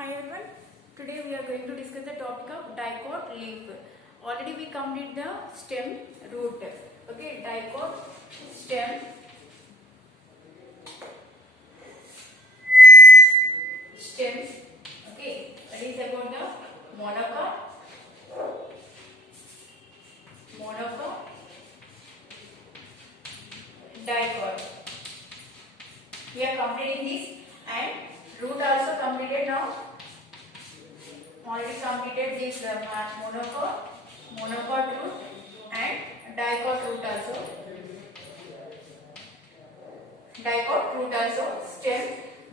Hi everyone, today we are going to discuss the topic of dicot leaf. Already we completed the stem root. Okay, dicot stem, stems. Okay, that is about the monocot, dicot. We are completing this and root also completed now. Already completed this monocot root and dicot root also. Dicot root also, stem,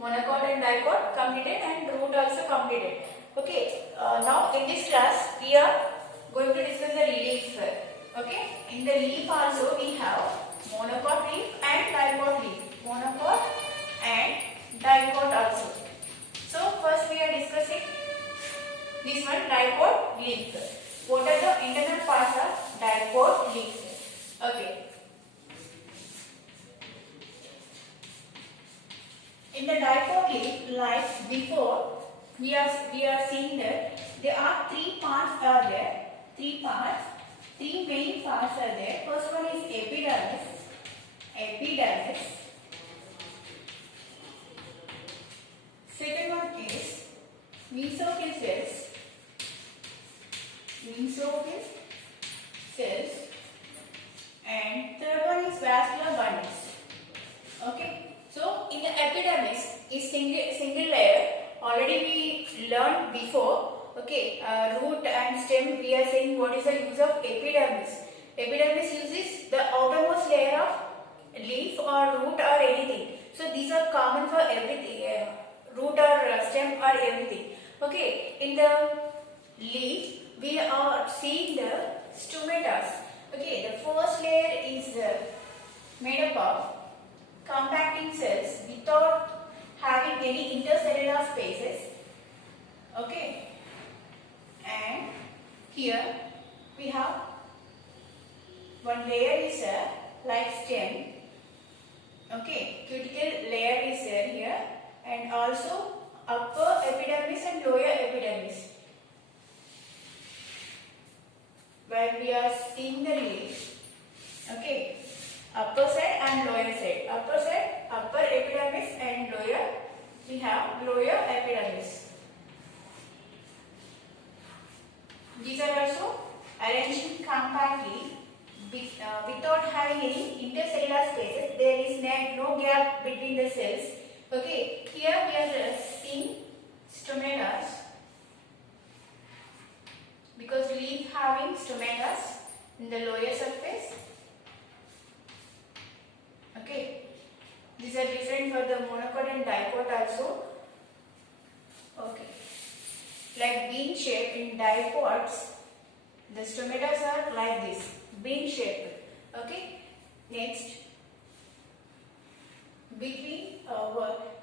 monocot and dicot completed and root also completed. Okay, now in this class we are going to discuss the leaf. Okay, in the leaf also we have monocot leaf and dicot leaf. Monocot and dicot also. So first we are discussing this one, dicot leaf. What are the internal parts of dicot leaf? Okay. In the dicot leaf, like before, we are seeing that there are three parts are there. Three main parts are there. First one is epidermis. Second one is mesophyll cells, and third one is vascular bundles. Okay. So in the epidermis is single layer. Already we learned before. Okay, root and stem. We are saying what is the use of epidermis. Epidermis uses the outermost layer of leaf or root or anything. So these are common for everything. Root or stem or everything. Okay, in the leaf we are seeing the stomatas. Okay, the first layer is made up of compacting cells without having any intercellular spaces. Okay, and here we have one layer is like stem. Okay, cuticle layer is there here, and also upper epidermis and lower epidermis. Where we are seeing the leaf. Okay, upper side and lower side. Upper side, upper epidermis, and lower we have lower epidermis. These are also arranged compactly without having any intercellular spaces. There is no gap between the cells. Okay, here we are seeing stomatas because leaf having stomatas in the lower surface. Okay, these are different for the monocot and dicot also. Okay, like bean shape in dicots, the stomatas are like this, bean shape. Okay, next, between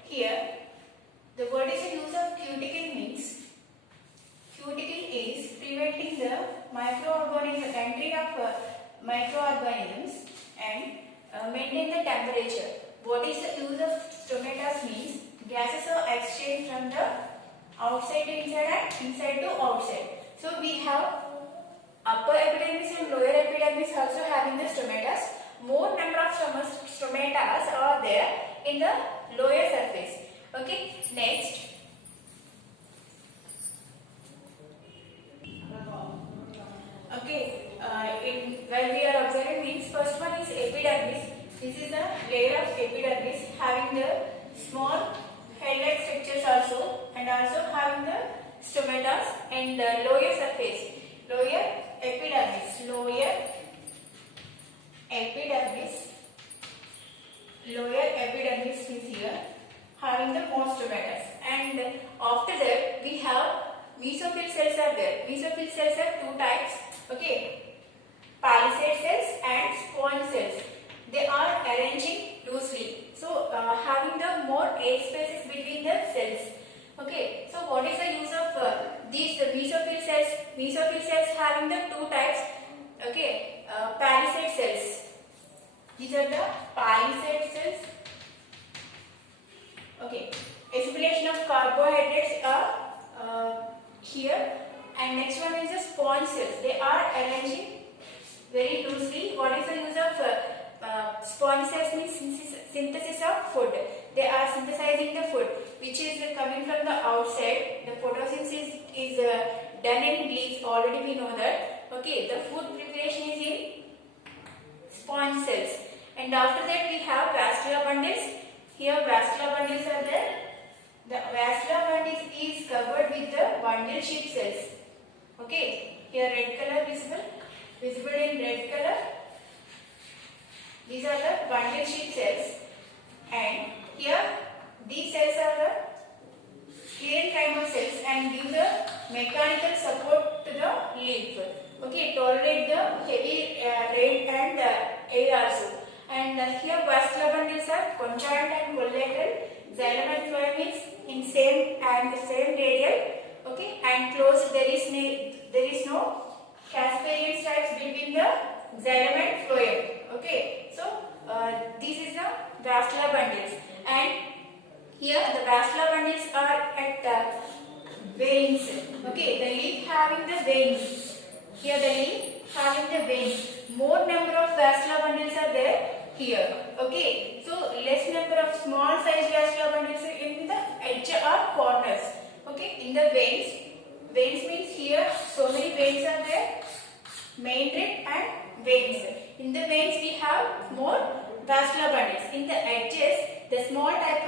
here, the what is the use of cuticle means? Cuticle is preventing the entry of microorganisms and maintain the temperature. What is the use of stomatas means? Gases are exchanged from the outside to inside and inside to outside. So we have upper epidermis and lower epidermis also having the stomatas. More number of stomatas are there in the lower surface. Okay, next. Okay, while we are observing means first one is epidermis. This is the layer of epidermis having the small hair-like structures also and also having the stomatas and the lower surface. Lower epidermis is here having the more stomatas, and after that we have mesophyll cells are there. Mesophyll cells are two types. Okay, palisade cells and sponge cells. They are arranging loosely, so having the more air spaces between the cells. Okay, so what is the use of these mesophyll cells? Mesophyll cells having the two types. Okay, palisade cells. These are the palisade cells. Okay, assimilation of carbohydrates are here, and next one is the sponge cells. They are arranging very loosely. What is the use of sponge cells? Means synthesis of food. They are synthesizing the food which is coming from the outside. The photosynthesis is done in leaves. Already we know that. Okay, the food preparation is in sponge cells, and after that we have vascular bundles. Here vascular bundles are there. The vascular bundles is covered with the bundle sheath cells. Okay, here red color visible in red color. These are the bundle sheath cells, and here these cells are the parenchyma cells and give the mechanical support to the leaf. Okay, tolerate the heavy rain and air also. And here vascular bundles are conjoint and collateral. Xylem and phloem is in same radial. Okay, and closed. There is no Casparian stripes between the xylem and phloem. Okay, so this is the vascular bundles, and here the vascular bundles are at veins. Okay, the leaf having the veins. Here the leaf having the veins. More number of vascular bundles are there here. Okay, so less number of small size vascular bundles in the edge or corners. Okay, in the veins. Veins means here so many veins are there. Main rib and veins. In the veins we have more vascular bundles. In the edges, the small type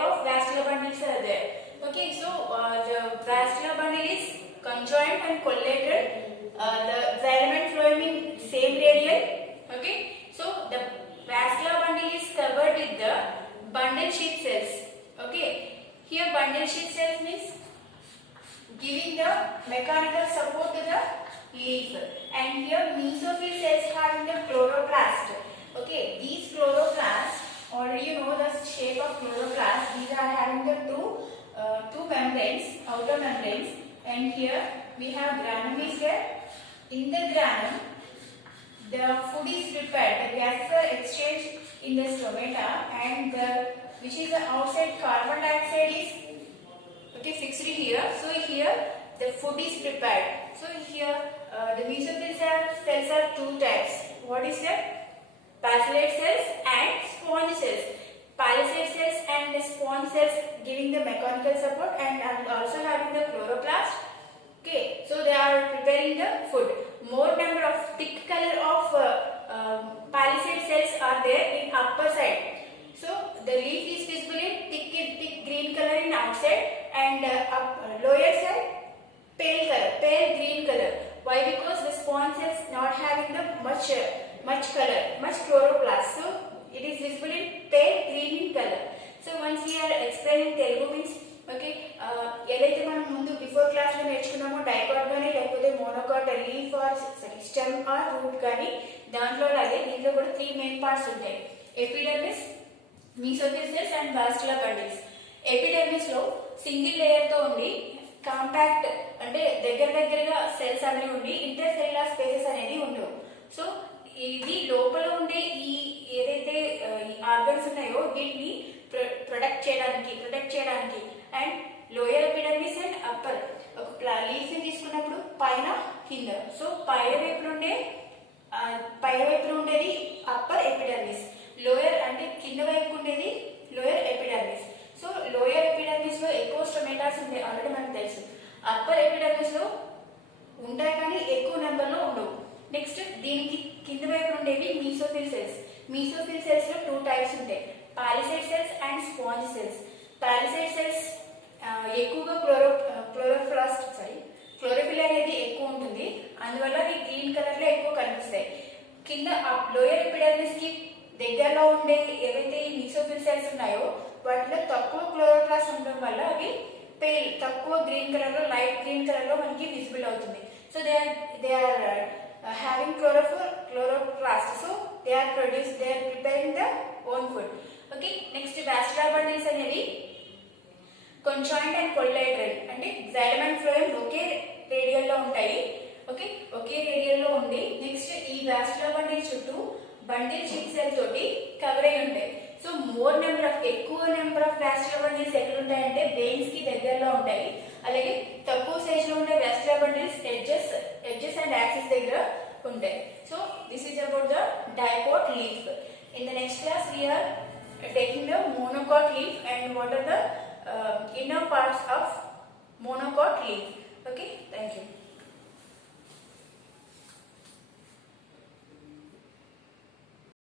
of vascular bundles are there. Okay, so the vascular bundle is conjoint and collateral. The xylem and phloem in same radial. Okay, so the vascular bundle is covered with the bundle sheath cells. Okay, here bundle sheath cells means giving the mechanical support to the leaf, and here mesophyll cells having the chloroplast. Okay, these chloroplasts, already you know the shape of chloroplast. These are having the two membranes, outer membranes, and here we have granum is there. In the granum, the food is prepared. The gases are exchanged in the stomata, and which is the outside carbon dioxide is fixed here. So here the food is prepared. So here the mesophyll cells are two types. What is that? Palisade cells and sponge cells. Palisade cells and the sponge cells giving the mechanical support and also having the chloroplast. Okay, so they are preparing the food. More number of thick color of palisade cells are there in upper side. So the leaf is visible in thick green color in outside, and lower side pale green color. Why? Because the sponge cells not having the much color, much chloroplast. So it is visible in pale green in color. So once we are explaining Telugu means okay, ఏదైతే మనం ముందు before class లో నేర్చుకున్నామో dicot గానీ లేకపోతే monocot leaf or stem or root కానీ దాంట్లో అలాగే దీంట్లో కూడా 3 మెయిన్ పార్ట్స్ ఉంటాయి. Epidermis, mesophyll cells and vascular bundles. Epidermis లో సింగిల్ లేయర్ తో ఉండి కాంపాక్ట్ అంటే దగ్గరగా సెల్స్ అనేవి ఉండి ఇంటర్ సెల్యులార్ స్పేసెస్ అనేది ఉండవు. సో ఇది లోపల ఉండే ఈ ఏదైతే ఆర్గన్స్ ఉన్నాయో వీటిని ప్రొటెక్ట్ చేయడానికి and lower epidermis and upper. ఒక లీఫ్ ని తీసుకున్నప్పుడు పైన కింద. సో పై వైపున ఉండేది అప్పర్ ఎపిడర్మిస్, లోయర్ అంటే కింద వైపు ఉండేది lower epidermis. So lower epidermis లో ఎక్కువ స్టొమాటాస్ ఉంటాయి, ఆల్రెడీ మనకు తెలుసు. అప్పర్ ఎపిడర్మిస్ లో ఉంటాయి కానీ ఎక్కువ నెంబర్ లో ఉండవు. నెక్స్ట్ దీనికి కింద వైపు ఉండేవి mesophyll cells. mesophyll cells లో 2 టైప్స్ ఉంటాయి, palisade cells and sponge cells. palisade cells ఎక్కువగా క్లోరోఫిల్ అనేది ఎక్కువ ఉంటుంది, అందువల్ల అవి గ్రీన్ కలర్ లో ఎక్కువ కనిపిస్తాయి. కింద లోయర్ ఎపిడర్మిస్ కి దగ్గరలో ఉండే ఏవైతే ఈ mesophyll cells ఉన్నాయో వాటిలో తక్కువ క్లోరోప్లాస్ట్ ఉండడం వల్ల అవి పేల్ తక్కువ గ్రీన్ కలర్ లో, లైట్ గ్రీన్ కలర్ లో మనకి విజిబుల్ అవుతుంది. So they are having chloroplast, so they are preparing the own food. Okay, next vascular bundles అనేవి conjoint and collateral అంటే xylem and phloem okay radial లో ఉంటాయి. Okay, ఒకే radial లో ఉండి నెక్స్ట్ ఈ vascular bundles చుట్టూ బండిల్ షీత్ సెల్ తోటి cover అయి ఉంటాయి. సో ఎక్కువ నెంబర్ ఆఫ్ వాస్క్యులర్ బండిల్స్ ఎక్కడ ఉంటాయంటే వెయిన్స్ కి దగ్గరలో ఉంటాయి. అలాగే తక్కువ సైజ్ లో ఉండే vascular bundles edges and axis దగ్గర ఉంటాయి. So this is about the dicot leaf. In the next class we are taking the monocot leaf and what are the inner parts of monocot leaf.